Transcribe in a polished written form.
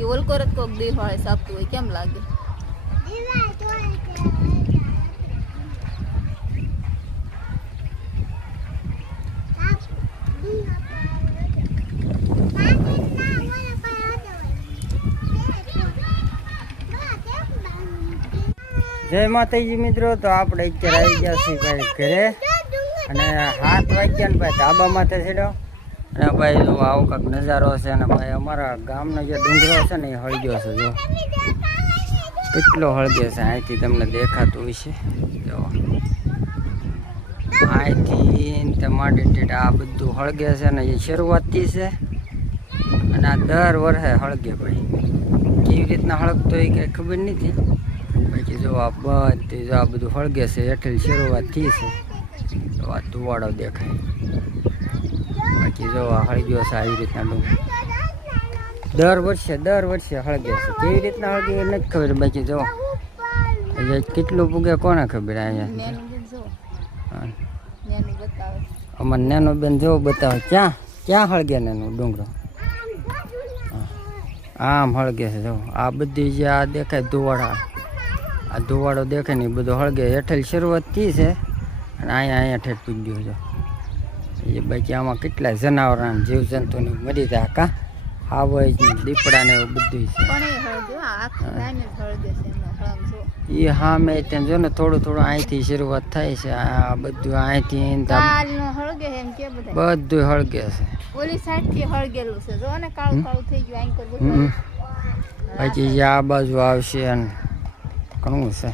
કે ઓલકોરત કોક દી હોય સાપતું હોય કેમ લાગે? જય માતાજી મિત્રો, તો આપણે અત્યારે આવી ગયા છીએ ભાઈ ઘરે અને 7 વાગ્યા ને ભાઈ ધાબા માથે ચડ્યો અને ભાઈ જો આવો કાંક નજારો છે અને ભાઈ અમારા ગામનો જે ડુંગરો છે ને એ હળગ્યો છે. જો કેટલો હળગે છે, અહીંથી તમને દેખાતું હશે. જો અહીંથી તે માંડી આ બધું હળગે છે ને એ શરૂઆતથી છે અને આ દર વર્ષે હળગે. ભાઈ કેવી રીતના હળગતો એ કંઈ ખબર નથી. બાકી જો આ બધી જો આ બધું હળગે છે, હેઠળ શરૂઆત થઈ છે. તો આ ધુવાડો દેખાય. બાકી જો આ હળગ્યો છે આવી રીતના ડુંગર દર વર્ષે હળગે છે. કેવી રીતના હળગે એ નથી ખબર. બાકી જો કેટલું પૂગે કોને ખબર. અહીંયા અમારે નેનો બેન જો બતાવે ક્યાં હળગે નેનું ડુંગરો આમ હળગે છે. જો આ બધી જે આ દેખાય ધુવાડા, આ ધુવાડો દેખાય ને એ બધો હળગે. હેઠળ શરૂઆત થઈ છે અને અહીંયા ઠેઠ પૂગ્યું. જો એ બાકી આમાં કેટલા જનાવર જીવજંતુની મરી જાય. કા હાવજ ને દીપડા ને એવું બધું છે. એ હા મેં ત્યાં જો ને થોડું અહીંથી શરૂઆત થાય છે. આ બધું અહીંથી બધું હળગે છે. ઓલી સાઈડ થી હળગેલું છે. જો ને કાળું કાળું થઈ ગયું. પછી આ બાજુ આવશે અને ઘણું છે.